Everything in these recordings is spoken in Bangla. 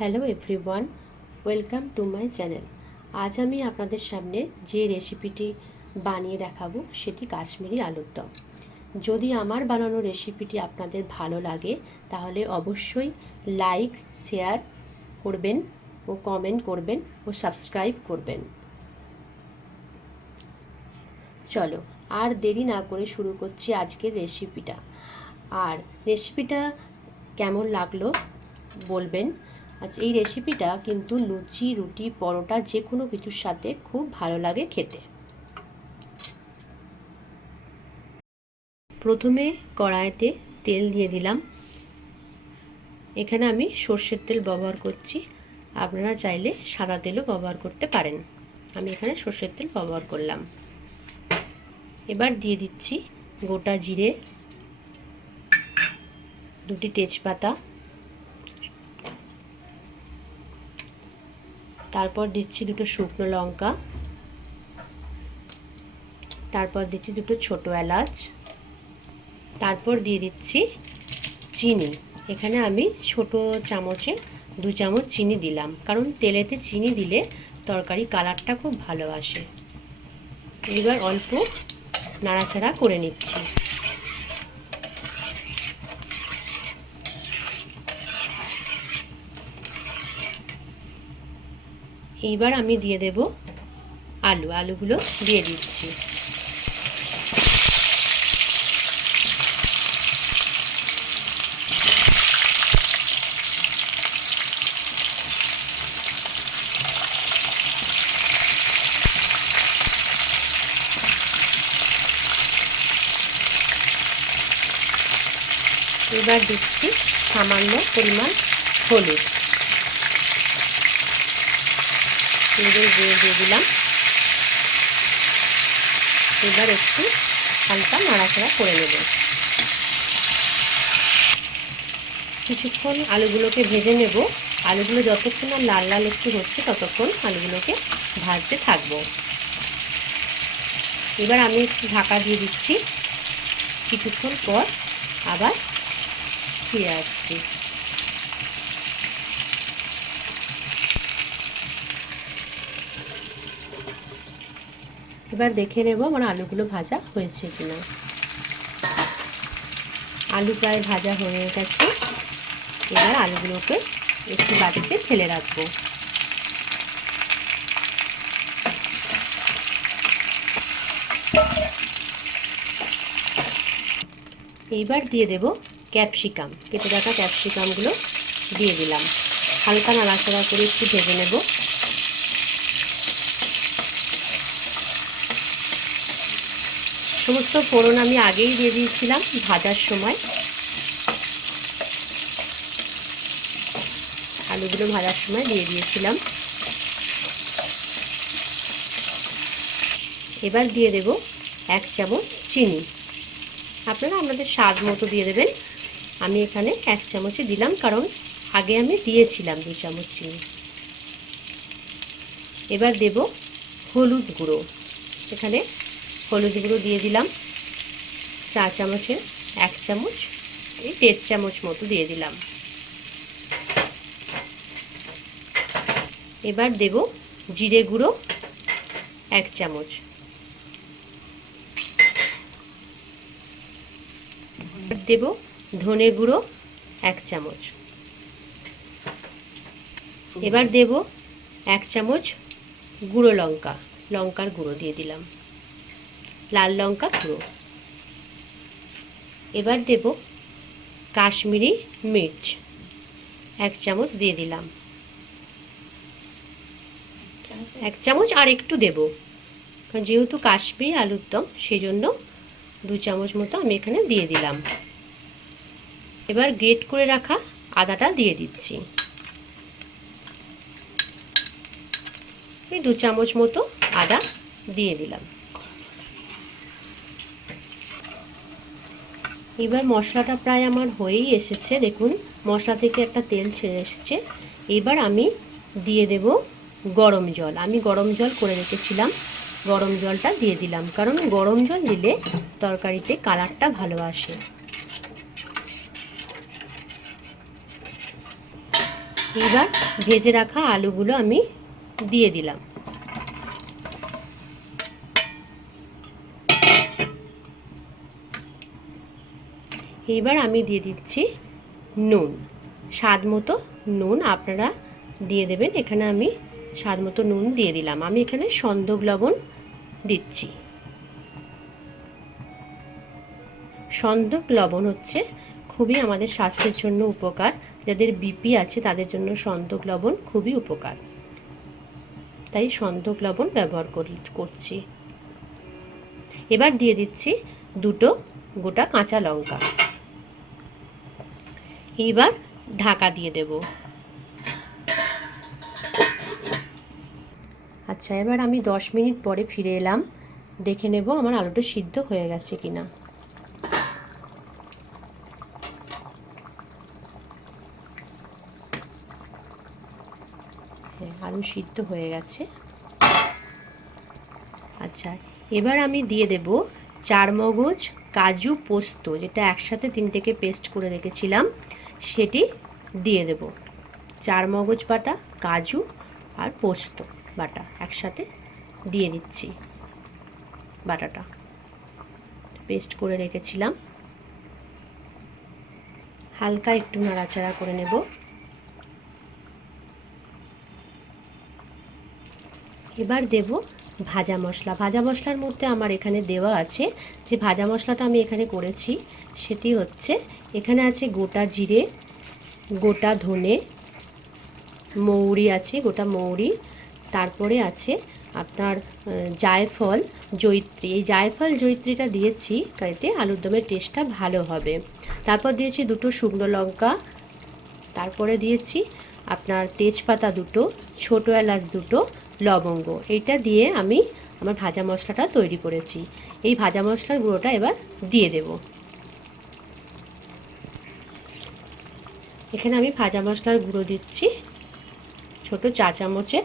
Hello everyone welcome to my channel আজ আমি আপনাদের সামনে যে রেসিপিটি বানিয়ে দেখাবো, সেটি কাশ্মীরি আলুর দম। যদি আমার বানানো রেসিপিটি আপনাদের ভালো লাগে, তাহলে অবশ্যই লাইক শেয়ার করবেন ও কমেন্ট করবেন ও সাবস্ক্রাইব করবেন। চলো, আর দেরি না করে শুরু করছি আজকের রেসিপিটা আর রেসিপিটা কেমন লাগল বলবেন। আচ্ছা এই রেসিপিটা কিন্তু লুচি, রুটি, পরোটা যে কোনো কিছুর সাথে খুব ভালো লাগে খেতে। প্রথমে কড়াইতে তেল দিয়ে দিলাম। এখানে আমি সর্ষের তেল ব্যবহার করছি। আপনারা চাইলে সাদা তেলও ব্যবহার করতে পারেন। আমি এখানে সর্ষের তেল ব্যবহার করলাম। এবার দিয়ে দিচ্ছি গোটা জিরে, দুটি তেজপাতা তারপর দিচ্ছি দুটো শুকনো লঙ্কা। তারপর দিচ্ছি দুটো ছোট এলাচ। তারপর দিয়ে দিচ্ছি চিনি। এখানে আমি ছোট চামচে দু চামচ চিনি দিলাম। কারণ তেলেতে চিনি দিলে তরকারি কালারটা খুব ভালো আসে। এবার অল্প নাড়াচাড়া করে নিচ্ছি। এইবার আমি দিয়ে দেব আলু। আলুগুলো দিয়ে দিচ্ছি। এবার দিচ্ছি সামান্য পরিমাণ হলুদ। সুন্দর দিয়ে দিয়ে দিলাম। এবার একটু হালকা নাড়াচাড়া করে নেব। কিছুক্ষণ আলুগুলোকে ভেজে নেব। আলুগুলো যতক্ষণ না লাল লাল একটু হচ্ছে, ততক্ষণ আলুগুলোকে ভাজতে থাকব। এবার আমি একটু ঢাকা দিয়ে দিচ্ছি। কিছুক্ষণ পর আবার ফিরে আসছি। এবার দেখে নেব আমার আলুগুলো ভাজা হয়েছে কিনা। আলু প্রায় ভাজা হয়ে গেছে। এবার আলুগুলোকে একটু বাটিতে ফেলে রাখব। এইবার দিয়ে দেব ক্যাপসিকাম। কেটে রাখা ক্যাপসিকামগুলো দিয়ে দিলাম। হালকা নাড়াচাড়া করে একটু ভেজে নেব। সমস্ত ফোড়ন আমি আগেই দিয়ে দিয়েছিলাম ভাজার সময়। আলুগুলো ভাজার সময় দিয়ে দিয়েছিলাম। এবার দিয়ে দেব এক চামচ চিনি। আপনারা আপনাদের স্বাদ মতো দিয়ে দেবেন। আমি এখানে এক চামচে দিলাম, কারণ আগে আমি দিয়েছিলাম দু চামচ চিনি। এবার দেব হলুদ গুঁড়ো। এখানে হলুদ গুঁড়ো দিয়ে দিলাম। চা চামচে, এক চামচ, এই দেড় চামচ মতো দিয়ে দিলাম। এবার দেব জিরে গুঁড়ো, এক চামচ। দেব ধনে গুঁড়ো, এক চামচ। এবার দেব এক চামচ গুঁড়ো লঙ্কা, লঙ্কার গুঁড়ো দিয়ে দিলাম। লাল লঙ্কা গুঁড়ো। এবার দেব কাশ্মীরি মির্চ। এক চামচ দিয়ে দিলাম। এক চামচ আর একটু দেব। কারণ যেহেতু কাশ্মীরি আলুর দম সেই জন্য দু চামচ মতো আমি এখানে দিয়ে দিলাম। এবার গ্রেট করে রাখা আদাটা দিয়ে দিচ্ছি। এই দু চামচ মতো আদা দিয়ে দিলাম। এবার মশলাটা প্রায় আমার হয়েই এসেছে, দেখুন, মশলা থেকে একটা তেল ছেড়ে এসেছে। এবার আমি দিয়ে দেব গরম জল। আমি গরম জল করে রেখেছিলাম, গরম জলটা দিয়ে দিলাম। কারণ গরম জল দিলে তরকারিতে কালারটা ভালো আসে। এবার ভেজে রাখা আলুগুলো আমি দিয়ে দিলাম। এবার আমি দিয়ে দিচ্ছি নুন। স্বাদ মতো নুন আপনারা দিয়ে দেবেন। এখানে আমি স্বাদ মতো নুন দিয়ে দিলাম। আমি এখানে সন্দক লবণ দিচ্ছি। সন্দক লবণ হচ্ছে খুবই আমাদের স্বাস্থ্যের জন্য উপকার। যাদের বিপি আছে তাদের জন্য সন্দক লবণ খুবই উপকার। তাই সন্দক লবণ ব্যবহার করছি। এবার দিয়ে দিচ্ছি দুটো গোটা কাঁচা লঙ্কা। এবার ঢাকা দিয়ে দেব। আচ্ছা এবার আমি দশ মিনিট পরে ফিরে এলাম। দেখে নেব আমার আলুটা সিদ্ধ হয়ে গেছে কিনা। হ্যাঁ আলু সিদ্ধ হয়ে গেছে। আচ্ছা এবার আমি দিয়ে দেব চার মগজ কাজু পোস্ত, যেটা একসাথে তিনটেকে পেস্ট করে রেখেছিলাম। সেটি দিয়ে দেব। চার মগজ বাটা, কাজু আর পোস্ত বাটা একসাথে দিয়ে দিচ্ছি বাটাটা। পেস্ট করে রেখেছিলাম। হালকা একটু নাড়াচাড়া করে নেব। এবার দেব ভাজা মশলা। ভাজা মশলার মধ্যে আমার এখানে দেওয়া আছে যে ভাজা মশলাটা আমি এখানে করেছি, সেটি হচ্ছে এখানে আছে গোটা জিরে, গোটা ধনে, মৌরি আছে, গোটা মৌরি। তারপরে আছে আপনার জায়ফল জৈত্রী এই জায়ফল জৈত্রীটা দিয়েছি এতে আলুর দমের টেস্টটা ভালো হবে। তারপর দিয়েছি দুটো শুকনো লঙ্কা। তারপরে দিয়েছি আপনার তেজপাতা দুটো, ছোটো এলাচ দুটো লবঙ্গ। এইটা দিয়ে আমি আমার ভাজা মশলাটা তৈরি করেছি। এই ভাজা মশলার গুঁড়োটা এবার দিয়ে দেব। এখানে আমি ভাজা মশলার গুঁড়ো দিচ্ছি। ছোট চা চামচে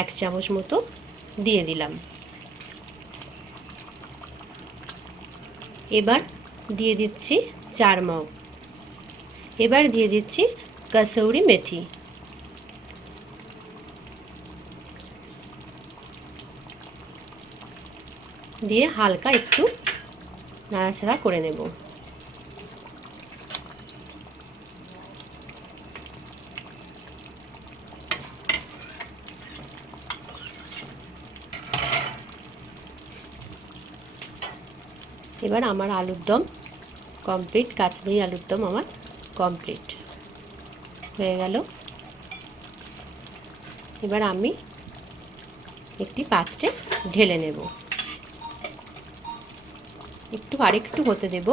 এক চামচ মতো দিয়ে দিলাম। এবার দিয়ে দিচ্ছি চার মগ এবার দিয়ে দিচ্ছি কসৌরি মেথি। দিয়ে হালকা একটু নাড়াচাড়া করে নেব। এবার আমার আলুর দম কমপ্লিট, কাশ্মীরি আলুর দম আমার কমপ্লিট হয়ে গেল। এবার আমি একটি পাত্রে ঢেলে নেব। একটু আরেকটু হতে দেব।